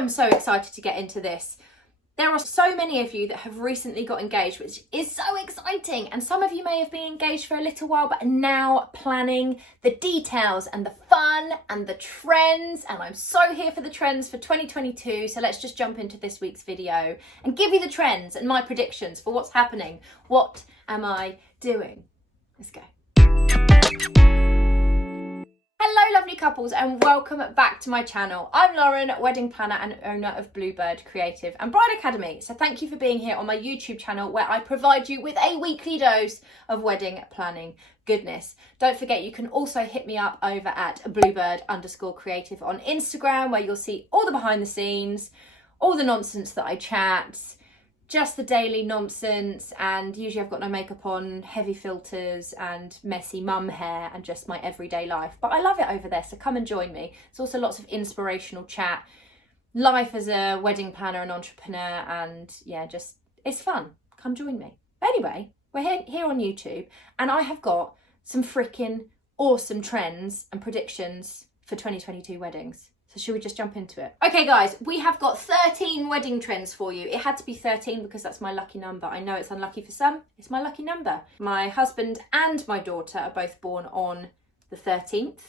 I'm so excited to get into this. There are so many of you that have recently got engaged, which is so exciting. And some of you may have been engaged for a little while, but are now planning the details and the fun and the trends. And I'm so here for the trends for 2022. So let's just jump into this week's video and give you the trends and my predictions for what's happening. What am I doing? Let's go. Hello lovely couples and welcome back to my channel. I'm Lauren, wedding planner and owner of Bluebird Creative and Bride Academy. So thank you for being here on my YouTube channel where I provide you with a weekly dose of wedding planning goodness. Don't forget you can also hit me up over at Bluebird_creative on Instagram where you'll see all the behind the scenes, all the nonsense that I chat, just the daily nonsense, and usually I've got no makeup on, heavy filters and messy mum hair and just my everyday life. But I love it over there, so come and join me. There's also lots of inspirational chat, life as a wedding planner and entrepreneur, and yeah, just it's fun. Come join me. Anyway, we're here on YouTube and I have got some freaking awesome trends and predictions for 2022 weddings. So should we just jump into it? Okay guys, we have got 13 wedding trends for you. It had to be 13 because that's my lucky number. I know it's unlucky for some, it's my lucky number. My husband and my daughter are both born on the 13th,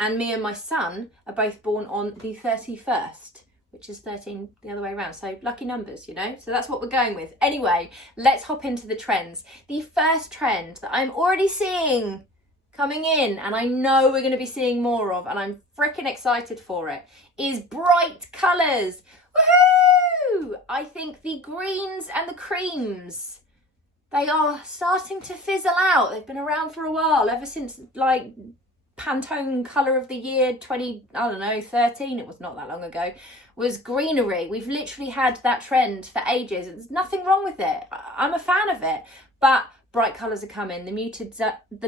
and me and my son are both born on the 31st, which is 13 the other way around. So lucky numbers, you know? So that's what we're going with. Anyway, let's hop into the trends. The first trend that I'm already seeing coming in, and I know we're going to be seeing more of, and I'm freaking excited for it, is bright colours. Woohoo! I think the greens and the creams, they are starting to fizzle out. They've been around for a while, ever since like Pantone colour of the year 13, it was not that long ago, was greenery. We've literally had that trend for ages. There's nothing wrong with it. I'm a fan of it, but bright colours are coming. The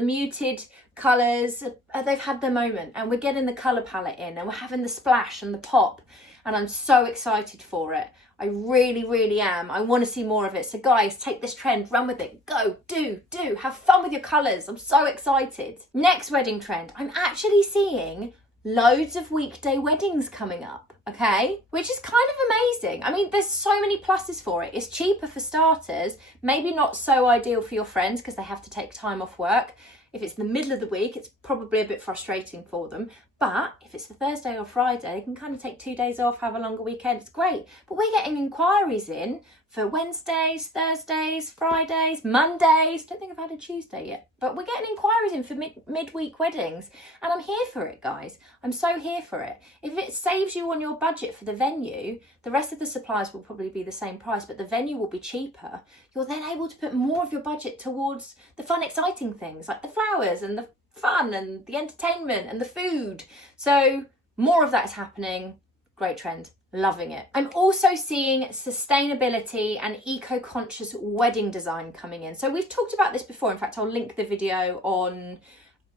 muted colours, they've had their moment, and we're getting the colour palette in and we're having the splash and the pop, and I'm so excited for it. I really, really am. I want to see more of it. So guys, take this trend, run with it. Go, do, have fun with your colours. I'm so excited. Next wedding trend, I'm actually seeing loads of weekday weddings coming up, okay? Which is kind of amazing. I mean, there's so many pluses for it. It's cheaper for starters, maybe not so ideal for your friends because they have to take time off work. If it's the middle of the week, it's probably a bit frustrating for them. But if it's the Thursday or Friday, they can kind of take 2 days off, have a longer weekend. It's great. But we're getting inquiries in for Wednesdays, Thursdays, Fridays, Mondays. Don't think I've had a Tuesday yet. But we're getting inquiries in for midweek weddings. And I'm here for it, guys. I'm so here for it. If it saves you on your budget for the venue, the rest of the supplies will probably be the same price, but the venue will be cheaper. You're then able to put more of your budget towards the fun, exciting things like the flowers and the fun and the entertainment and the food. So more of that is happening. Great trend. Loving it. I'm also seeing sustainability and eco-conscious wedding design coming in. So we've talked about this before. In fact, I'll link the video on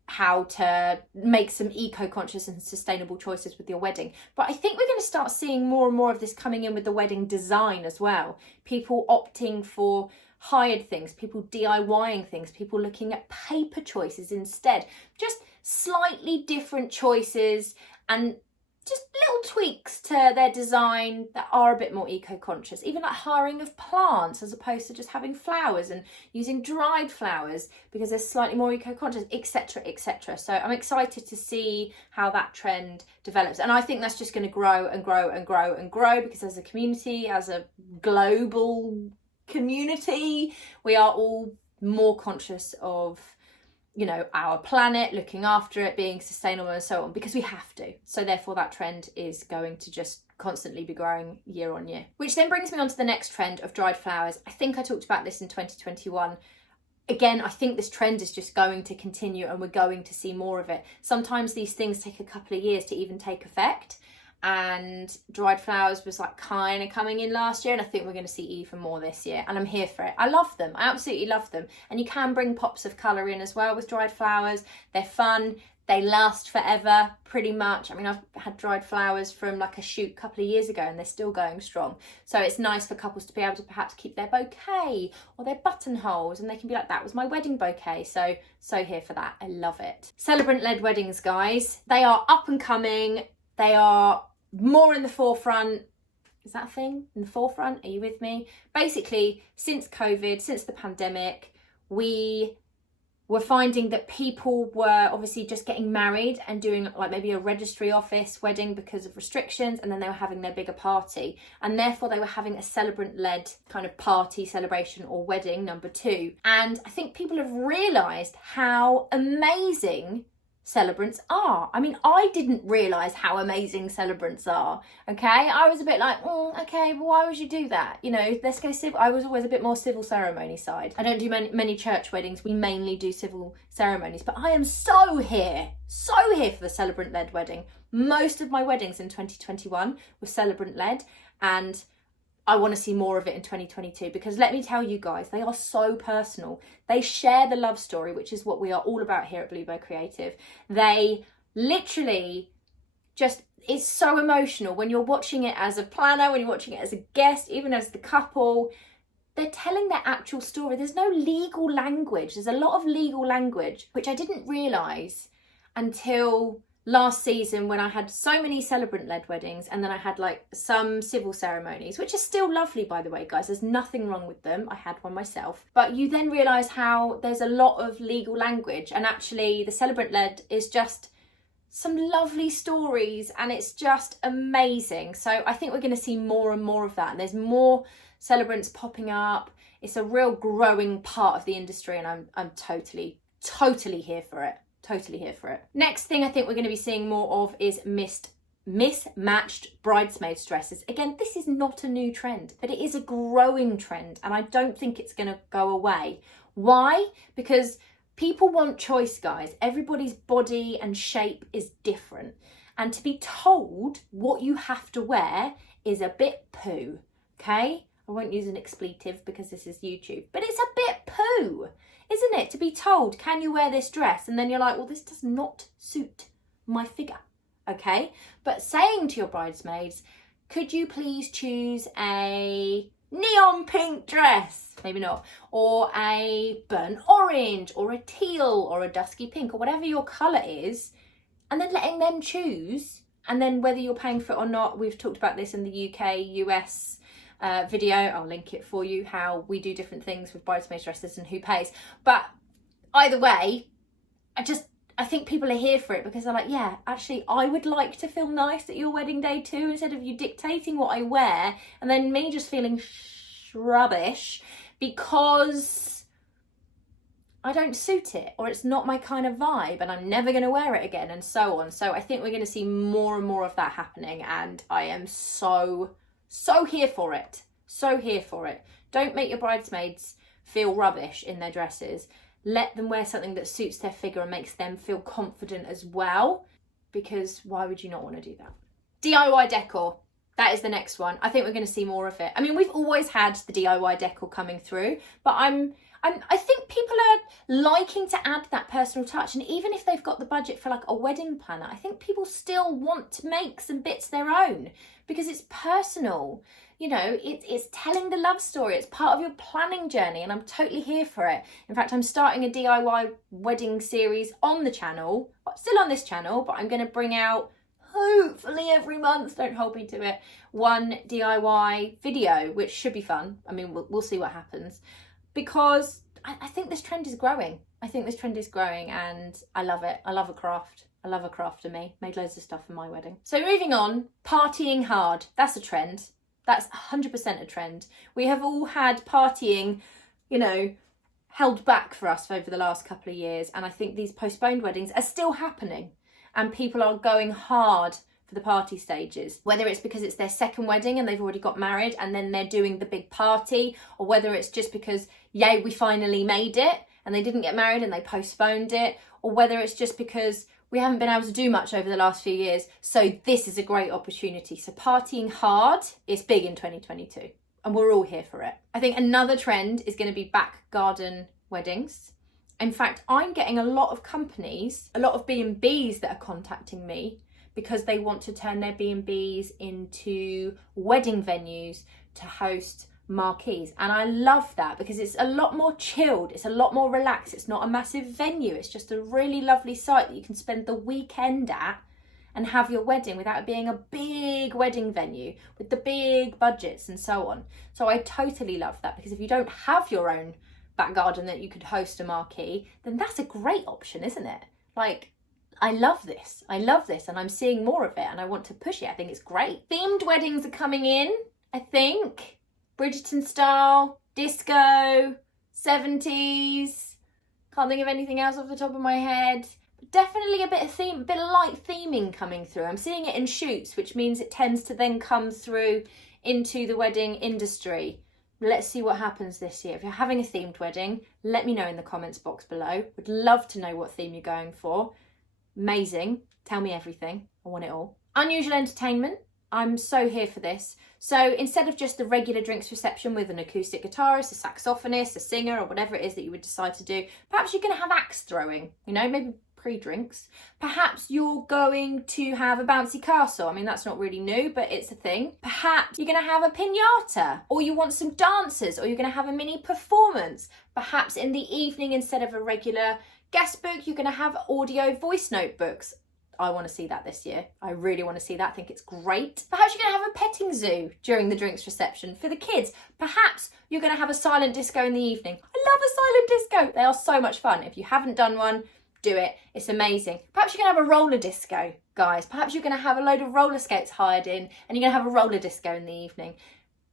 how to make some eco-conscious and sustainable choices with your wedding. But I think we're going to start seeing more and more of this coming in with the wedding design as well. People opting for hired things, people DIYing things, people looking at paper choices instead. Just slightly different choices and just little tweaks to their design that are a bit more eco-conscious. Even like hiring of plants as opposed to just having flowers and using dried flowers because they're slightly more eco-conscious, etc, etc. So I'm excited to see how that trend develops. And I think that's just going to grow and grow and grow and grow because as a community, as a global community, we are all more conscious of, you know, our planet, looking after it, being sustainable and so on, because we have to. So therefore that trend is going to just constantly be growing year on year. Which then brings me on to the next trend of dried flowers. I think I talked about this in 2021. Again, I think this trend is just going to continue and we're going to see more of it. Sometimes these things take a couple of years to even take effect. And dried flowers was like kind of coming in last year, and I think we're going to see even more this year, and I'm here for it. I love them. I absolutely love them. And you can bring pops of colour in as well with dried flowers. They're fun. They last forever, pretty much. I mean, I've had dried flowers from like a shoot a couple of years ago and they're still going strong. So it's nice for couples to be able to perhaps keep their bouquet or their buttonholes, and they can be like, that was my wedding bouquet. So here for that. I love it. Celebrant-led weddings, guys. They are up and coming. They are more in the forefront. Is that a thing? In the forefront? Are you with me? Basically, since COVID, since the pandemic, we were finding that people were obviously just getting married and doing like maybe a registry office wedding because of restrictions, and then they were having their bigger party, and therefore they were having a celebrant-led kind of party, celebration or wedding number 2. And I think people have realised how amazing celebrants are. I mean, I didn't realise how amazing celebrants are, okay? I was a bit like, okay, well, why would you do that? You know, let's go civil. I was always a bit more civil ceremony side. I don't do many church weddings. We mainly do civil ceremonies, but I am so here for the celebrant-led wedding. Most of my weddings in 2021 were celebrant-led, and I want to see more of it in 2022, because let me tell you guys, they are so personal. They share the love story, which is what we are all about here at Bluebird Creative. They literally just, it's so emotional when you're watching it as a planner, when you're watching it as a guest, even as the couple. They're telling their actual story. There's no legal language. There's a lot of legal language, which I didn't realise until last season, when I had so many celebrant-led weddings, and then I had like some civil ceremonies, which are still lovely, by the way, guys. There's nothing wrong with them. I had one myself. But you then realise how there's a lot of legal language, and actually the celebrant-led is just some lovely stories, and it's just amazing. So I think we're going to see more and more of that, and there's more celebrants popping up. It's a real growing part of the industry, and I'm totally here for it. Totally here for it. Next thing I think we're going to be seeing more of is mismatched bridesmaids dresses. Again, this is not a new trend, but it is a growing trend, and I don't think it's going to go away. Why? Because people want choice, guys. Everybody's body and shape is different, and to be told what you have to wear is a bit poo, okay? I won't use an expletive because this is YouTube, but it's a bit poo, isn't it? To be told, can you wear this dress? And then you're like, well, this does not suit my figure, okay? But saying to your bridesmaids, could you please choose a neon pink dress? Maybe not. Or a burnt orange, or a teal, or a dusky pink, or whatever your colour is, and then letting them choose. And then whether you're paying for it or not, we've talked about this in the UK, US video. I'll link it for you, how we do different things with bridesmaids dresses and who pays. But either way, I think people are here for it, because they're like, yeah, actually, I would like to feel nice at your wedding day too, instead of you dictating what I wear and then me just feeling rubbish because I don't suit it, or it's not my kind of vibe and I'm never going to wear it again, and so on. So I think we're going to see more and more of that happening, and I am so here for it. So here for it. Don't make your bridesmaids feel rubbish in their dresses. Let them wear something that suits their figure and makes them feel confident as well, because why would you not want to do that? DIY decor. That is the next one. I think we're going to see more of it. I mean, we've always had the DIY decor coming through, but I think people are liking to add that personal touch. And even if they've got the budget for like a wedding planner, I think people still want to make some bits their own, because it's personal. You know, it's telling the love story. It's part of your planning journey, and I'm totally here for it. In fact, I'm starting a DIY wedding series on the channel, still on this channel, but I'm going to bring out, hopefully every month, don't hold me to it, one DIY video, which should be fun. I mean, we'll see what happens, because I think this trend is growing. I think this trend is growing, and I love it. I love a craft. I love a craft of me. Made loads of stuff for my wedding. So moving on, partying hard. That's a trend. That's 100% a trend. We have all had partying, you know, held back for us over the last couple of years, and I think these postponed weddings are still happening, and people are going hard for the party stages, whether it's because it's their second wedding and they've already got married and then they're doing the big party, or whether it's just because, yay, we finally made it and they didn't get married and they postponed it, or whether it's just because we haven't been able to do much over the last few years, so this is a great opportunity. So partying hard is big in 2022, and we're all here for it. I think another trend is going to be back garden weddings. In fact, I'm getting a lot of companies, a lot of B&Bs that are contacting me because they want to turn their B&Bs into wedding venues to host marquees. And I love that, because it's a lot more chilled, it's a lot more relaxed, it's not a massive venue, it's just a really lovely site that you can spend the weekend at and have your wedding without it being a big wedding venue with the big budgets and so on. So I totally love that, because if you don't have your own back garden that you could host a marquee, then that's a great option, isn't it? Like, I love this, and I'm seeing more of it, and I want to push it. I think it's great. Themed weddings are coming in, I think. Bridgerton style, disco, 70s. Can't think of anything else off the top of my head. But definitely a bit of light theming coming through. I'm seeing it in shoots, which means it tends to then come through into the wedding industry. Let's see what happens this year. If you're having a themed wedding, let me know in the comments box below. Would love to know what theme you're going for. Amazing. Tell me everything. I want it all. Unusual entertainment. I'm so here for this. So instead of just the regular drinks reception with an acoustic guitarist, a saxophonist, a singer, or whatever it is that you would decide to do, perhaps you're going to have axe throwing, you know, maybe pre-drinks. Perhaps you're going to have a bouncy castle. I mean, that's not really new, but it's a thing. Perhaps you're going to have a piñata, or you want some dancers, or you're going to have a mini performance. Perhaps in the evening, instead of a regular guest book, you're going to have audio voice note books. I want to see that this year. I really want to see that. I think it's great. Perhaps you're going to have a petting zoo during the drinks reception for the kids. Perhaps you're going to have a silent disco in the evening. I love a silent disco. They are so much fun. If you haven't done one, do it. It's amazing. Perhaps you're going to have a roller disco, guys. Perhaps you're going to have a load of roller skates hired in, and you're going to have a roller disco in the evening.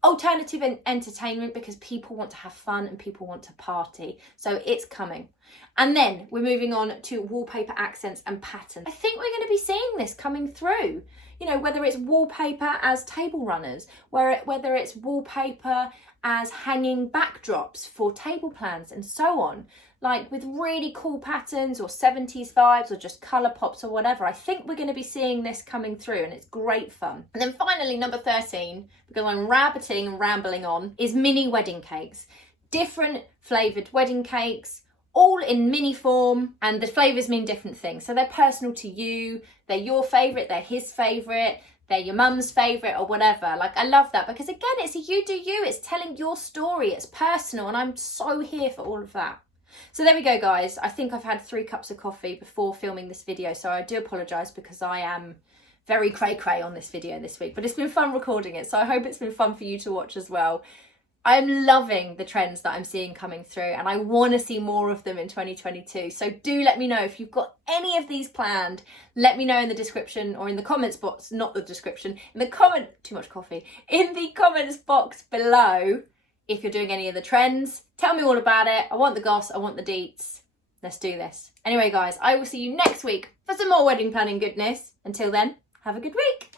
Alternative entertainment, because people want to have fun and people want to party. So it's coming. And then we're moving on to wallpaper accents and patterns. I think we're going to be seeing this coming through. You know, whether it's wallpaper as table runners, whether it's wallpaper as hanging backdrops for table plans and so on. Like with really cool patterns or 70s vibes or just colour pops or whatever. I think we're going to be seeing this coming through, and it's great fun. And then finally, number 13, because I'm rabbiting and rambling on, is mini wedding cakes. Different flavoured wedding cakes, all in mini form, and the flavours mean different things. So they're personal to you, they're your favourite, they're his favourite, they're your mum's favourite or whatever. Like, I love that, because again, it's a you do you, it's telling your story, it's personal, and I'm so here for all of that. So there we go, guys. I think I've had 3 cups of coffee before filming this video, so I do apologise because I am very cray-cray on this video this week, but it's been fun recording it, so I hope it's been fun for you to watch as well. I'm loving the trends that I'm seeing coming through, and I want to see more of them in 2022. So do let me know if you've got any of these planned. Let me know in the description, or in the comments box, not the description, in the comment, too much coffee, in the comments box below. If you're doing any of the trends, tell me all about it. I want the goss, I want the deets. Let's do this. Anyway, guys, I will see you next week for some more wedding planning goodness. Until then, have a good week.